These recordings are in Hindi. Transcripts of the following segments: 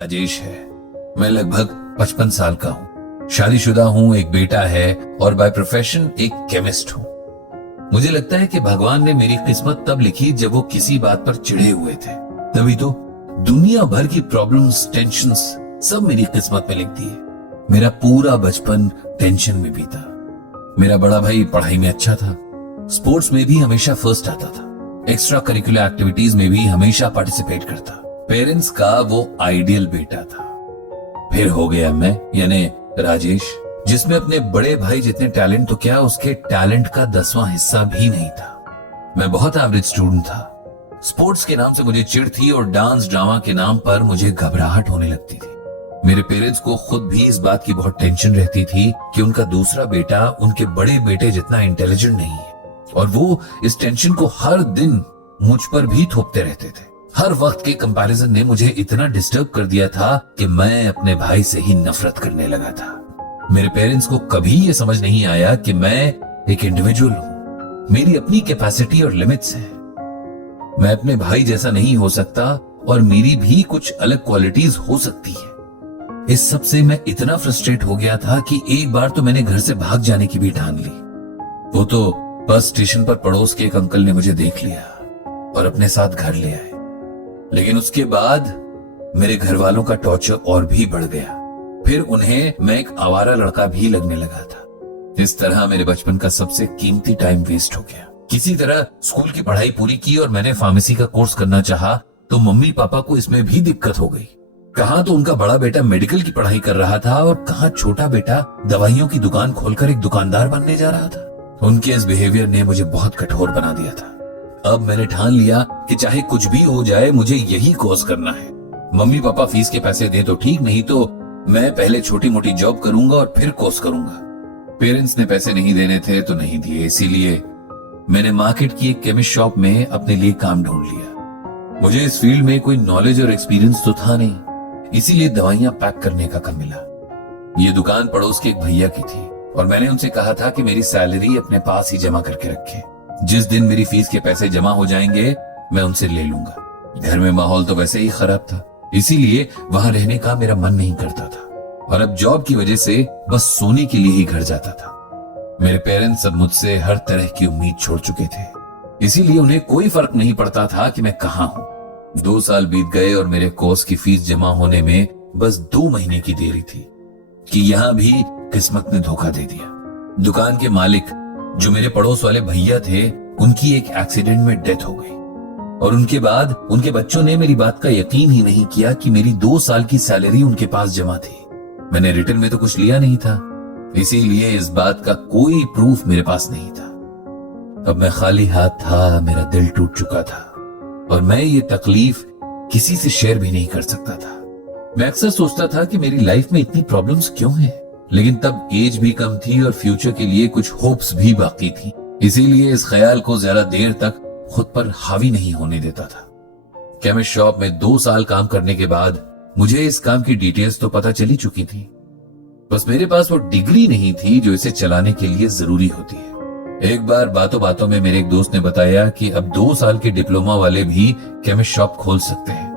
राजेश है। मैं लगभग 55 साल का हूँ, शादीशुदा हूँ, एक बेटा है और बाय प्रोफेशन एक केमिस्ट हूँ। मुझे लगता है कि भगवान ने मेरी किस्मत तब लिखी जब वो किसी बात पर चिढ़े हुए थे। तभी तो दुनिया भर की प्रॉब्लम्स, टेंशन्स सब मेरी किस्मत में लिख दिए। मेरा पूरा बचपन टेंशन में बीता। मेरा बड़ा भाई पढ़ाई में अच्छा था, स्पोर्ट्स में भी हमेशा फर्स्ट आता था, एक्स्ट्रा करिकुलर एक्टिविटीज में भी हमेशा पार्टिसिपेट करता। पेरेंट्स का वो आइडियल बेटा था। फिर हो गया मैं, यानी राजेश, जिसमें अपने बड़े भाई जितने टैलेंट तो क्या, उसके टैलेंट का 10वां हिस्सा भी नहीं था। मैं बहुत एवरेज स्टूडेंट था। स्पोर्ट्स के नाम से मुझे चिढ़ थी और डांस ड्रामा के नाम पर मुझे घबराहट होने लगती थी। मेरे पेरेंट्स को खुद भी इस बात की बहुत टेंशन रहती थी कि उनका दूसरा बेटा उनके बड़े बेटे जितना इंटेलिजेंट नहीं है, और वो इस टेंशन को हर दिन मुझ पर भी थोपते रहते थे। हर वक्त के कंपैरिजन ने मुझे इतना डिस्टर्ब कर दिया था कि मैं अपने भाई से ही नफरत करने लगा था। मेरे पेरेंट्स को कभी ये समझ नहीं आया कि मैं एक इंडिविजुअल हूँ, मेरी अपनी कैपेसिटी और लिमिट्स हैं। मैं अपने भाई जैसा नहीं हो सकता और मेरी भी कुछ अलग क्वालिटीज हो सकती है। इस सब से मैं इतना फ्रस्ट्रेट हो गया था कि एक बार तो मैंने घर से भाग जाने की भी ठान ली। वो तो बस स्टेशन पर पड़ोस के एक अंकल ने मुझे देख लिया और अपने साथ घर ले आए। लेकिन उसके बाद मेरे घर वालों का टॉर्चर और भी बढ़ गया। फिर उन्हें मैं एक आवारा लड़का भी लगने लगा था। इस तरह मेरे बचपन का सबसे कीमती टाइम वेस्ट हो गया। किसी तरह स्कूल की पढ़ाई पूरी की और मैंने फार्मेसी का कोर्स करना चाहा तो मम्मी पापा को इसमें भी दिक्कत हो गई। कहाँ तो उनका बड़ा बेटा मेडिकल की पढ़ाई कर रहा था और कहाँ छोटा बेटा दवाइयों की दुकान खोलकर एक दुकानदार बनने जा रहा था। उनके इस बिहेवियर ने मुझे बहुत कठोर बना दिया था। अब मैंने ठान लिया कि चाहे कुछ भी हो जाए मुझे यही कोर्स करना है। मम्मी पापा फीस के पैसे दे तो ठीक, नहीं तो मैं पहले छोटी मोटी जॉब करूंगा और फिर कोर्स करूंगा। पेरेंट्स ने पैसे नहीं देने थे तो नहीं दिए, इसीलिए मैंने मार्केट की एक केमिस्ट शॉप में अपने लिए काम ढूंढ लिया। मुझे इस फील्ड में कोई नॉलेज और एक्सपीरियंस तो था नहीं, इसीलिए दवाइयां पैक करने का काम मिला। ये दुकान पड़ोस के एक भैया की थी और मैंने उनसे कहा था कि मेरी सैलरी अपने पास ही जमा करके रखे। जिस दिन मेरी फीस के पैसे जमा हो जाएंगे मैं उनसे ले लूंगा। घर में माहौल तो वैसे ही खराब था, इसीलिए वहां रहने का मेरा मन नहीं करता था और अब जॉब की वजह से बस सोने के लिए ही घर जाता था। मेरे पेरेंट्स अब मुझसे हर तरह की उम्मीद छोड़ चुके थे, इसीलिए उन्हें कोई फर्क नहीं पड़ता था कि मैं कहाँ हूँ। 2 साल बीत गए और मेरे कोर्स की फीस जमा होने में बस 2 महीने की देरी थी कि यहाँ भी किस्मत ने धोखा दे दिया। दुकान के मालिक जो मेरे पड़ोस वाले भैया थे, उनकी एक एक्सीडेंट में डेथ हो गई और उनके बाद उनके बच्चों ने मेरी बात का यकीन ही नहीं किया कि मेरी 2 साल की सैलरी उनके पास जमा थी। मैंने रिटर्न में तो कुछ लिया नहीं था, इसीलिए इस बात का कोई प्रूफ मेरे पास नहीं था। अब मैं खाली हाथ था, मेरा दिल टूट चुका था और मैं ये तकलीफ किसी से शेयर भी नहीं कर सकता था। मैं अक्सर सोचता था कि मेरी लाइफ में इतनी प्रॉब्लम्स क्यों हैं, लेकिन तब एज भी कम थी और फ्यूचर के लिए कुछ होप्स भी बाकी थी, इसीलिए इस ख्याल को ज्यादा देर तक खुद पर हावी नहीं होने देता था। केमिस्ट शॉप में 2 साल काम करने के बाद मुझे इस काम की डिटेल्स तो पता चली चुकी थी, बस मेरे पास वो डिग्री नहीं थी जो इसे चलाने के लिए जरूरी होती है। एक बार बातों बातों में मेरे एक दोस्त ने बताया कि अब 2 साल के डिप्लोमा वाले भी केमिस्ट शॉप खोल सकते हैं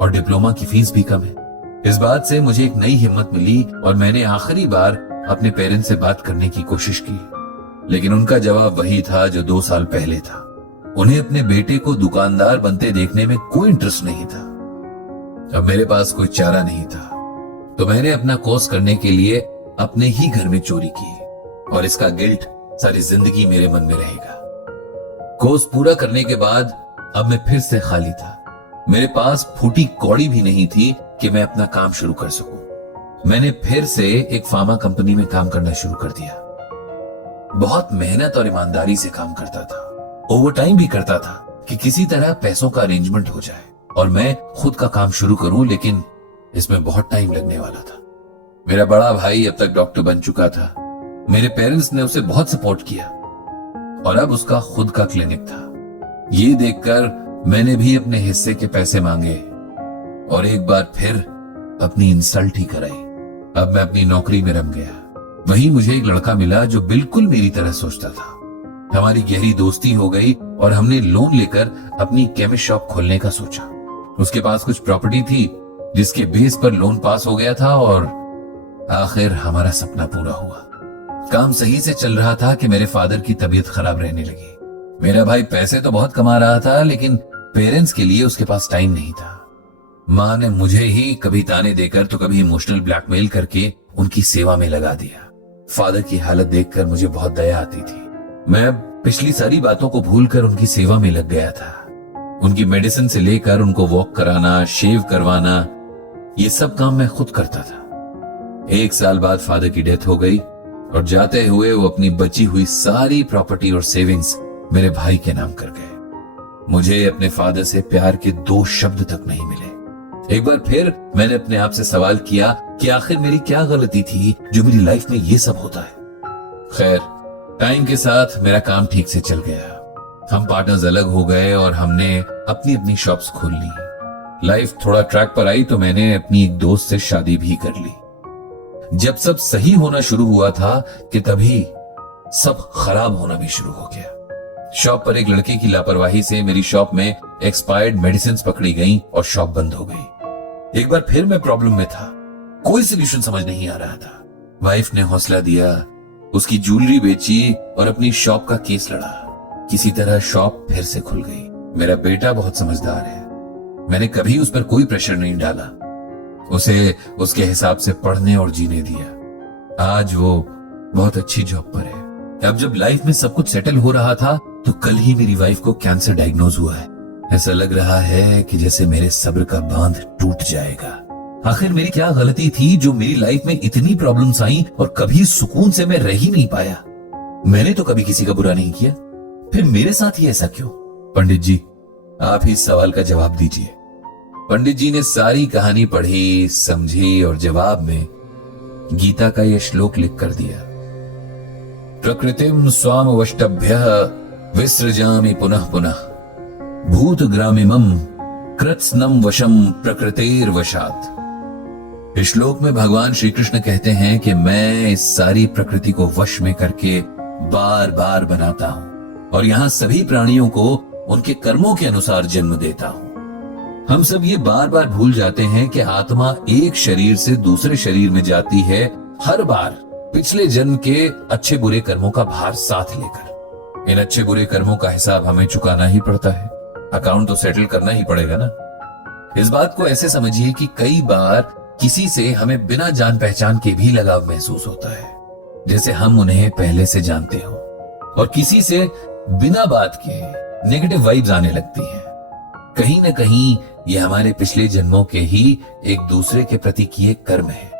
और डिप्लोमा की फीस भी कम है। इस बात से मुझे एक नई हिम्मत मिली और मैंने आखिरी बार अपने पेरेंट्स से बात करने की कोशिश की, लेकिन उनका जवाब वही था जो 2 साल पहले था। उन्हें अपने बेटे को दुकानदार बनते देखने में कोई इंटरेस्ट नहीं था। अब मेरे पास कोई चारा नहीं था, तो मैंने अपना कोर्स करने के लिए अपने ही घर में चोरी की और इसका गिल्ट सारी जिंदगी मेरे मन में रहेगा। कोर्स पूरा करने के बाद अब मैं फिर से खाली था। मेरे पास फूटी कौड़ी भी नहीं थी कि मैं अपना काम शुरू कर सकूं। मैंने फिर से एक फार्मा कंपनी में काम करना शुरू कर दिया। बहुत मेहनत और ईमानदारी से काम करता था, ओवर टाइम भी करता था कि किसी तरह पैसों का अरेंजमेंट हो जाए और मैं खुद का काम शुरू करूं, लेकिन इसमें बहुत टाइम लगने वाला था। मेरा बड़ा भाई अब तक डॉक्टर बन चुका था। मेरे पेरेंट्स ने उसे बहुत सपोर्ट किया और अब उसका खुद का क्लिनिक था। ये देखकर मैंने भी अपने हिस्से के पैसे मांगे और एक बार फिर अपनी इंसल्ट ही कराई। अब मैं अपनी नौकरी में रम गया। वहीं मुझे एक लड़का मिला जो बिल्कुल मेरी तरह सोचता था। हमारी गहरी दोस्ती हो गई और हमने लोन लेकर अपनी केमिस्ट शॉप खोलने का सोचा। उसके पास कुछ प्रॉपर्टी थी जिसके बेस पर लोन पास हो गया था और आखिर हमारा सपना पूरा हुआ। काम सही से चल रहा था कि मेरे फादर की तबीयत खराब रहने लगी। मेरा भाई पैसे तो बहुत कमा रहा था, लेकिन पेरेंट्स के लिए उसके पास टाइम नहीं था। माँ ने मुझे ही कभी ताने देकर तो कभी इमोशनल ब्लैकमेल करके उनकी सेवा में लगा दिया। फादर की हालत देखकर मुझे बहुत दया आती थी। मैं पिछली सारी बातों को भूलकर उनकी सेवा में लग गया था। उनकी मेडिसिन से लेकर उनको वॉक कराना, शेव करवाना, ये सब काम मैं खुद करता था। 1 साल बाद फादर की डेथ हो गई और जाते हुए वो अपनी बची हुई सारी प्रॉपर्टी और सेविंग्स मेरे भाई के नाम कर गए। मुझे अपने फादर से प्यार के 2 शब्द तक नहीं मिले। एक बार फिर मैंने अपने आप से सवाल किया कि आखिर मेरी क्या गलती थी जो मेरी लाइफ में ये सब होता है। खैर, टाइम के साथ मेरा काम ठीक से चल गया। हम पार्टनर्स अलग हो गए और हमने अपनी अपनी शॉप्स खोल ली। लाइफ थोड़ा ट्रैक पर आई तो मैंने अपनी एक दोस्त से शादी भी कर ली। जब सब सही होना शुरू हुआ था कि तभी सब खराब होना भी शुरू हो गया। शॉप पर एक लड़के की लापरवाही से मेरी शॉप में एक्सपायर्ड मेडिसिन पकड़ी गई और शॉप बंद हो गई। एक बार फिर मैं प्रॉब्लम में था, कोई सोल्यूशन समझ नहीं आ रहा था। वाइफ ने हौसला दिया, उसकी ज्वेलरी बेची और अपनी शॉप का केस लड़ा। किसी तरह शॉप फिर से खुल गई। मेरा बेटा बहुत समझदार है, मैंने कभी उस पर कोई प्रेशर नहीं डाला, उसे उसके हिसाब से पढ़ने और जीने दिया। आज वो बहुत अच्छी जॉब पर है। अब जब लाइफ में सब कुछ सेटल हो रहा था तो कल ही मेरी वाइफ को कैंसर डायग्नोज हुआ है। ऐसा लग रहा है कि जैसे मेरे सब्र का बांध टूट जाएगा। आखिर मेरी क्या गलती थी जो मेरी लाइफ में इतनी प्रॉब्लम्स आई और कभी सुकून से मैं रह ही नहीं पाया। मैंने तो कभी किसी का बुरा नहीं किया, फिर मेरे साथ ही ऐसा क्यों? पंडित जी, आप ही इस सवाल का जवाब दीजिए। पंडित जी ने सारी कहानी पढ़ी, समझी और जवाब में गीता का यह श्लोक लिख कर दिया। प्रकृतिम स्वाम वष्टभ्यः विसृजामि पुनः पुनः भूतग्रामिमं कृत्स्नम वशम प्रकृतेर वशात। इस श्लोक में भगवान श्री कृष्ण कहते हैं कि मैं इस सारी प्रकृति को वश में करके बार बार बनाता हूं और यहां सभी प्राणियों को उनके कर्मों के अनुसार जन्म देता हूं। हम सब ये बार बार भूल जाते हैं कि आत्मा एक शरीर से दूसरे शरीर में जाती है, हर बार पिछले जन्म के अच्छे बुरे कर्मों का भार साथ लेकर। इन अच्छे बुरे कर्मों का हिसाब हमें चुकाना ही पड़ता है, अकाउंट तो सेटल करना ही पड़ेगा ना। इस बात को ऐसे समझिए कि कई बार किसी से हमें बिना जान पहचान के भी लगाव महसूस होता है, जैसे हम उन्हें पहले से जानते हो, और किसी से बिना बात के नेगेटिव वाइब्स आने लगती हैं। कहीं ना कहीं ये हमारे पिछले जन्मों के ही एक दूसरे के प्रति किए कर्म है।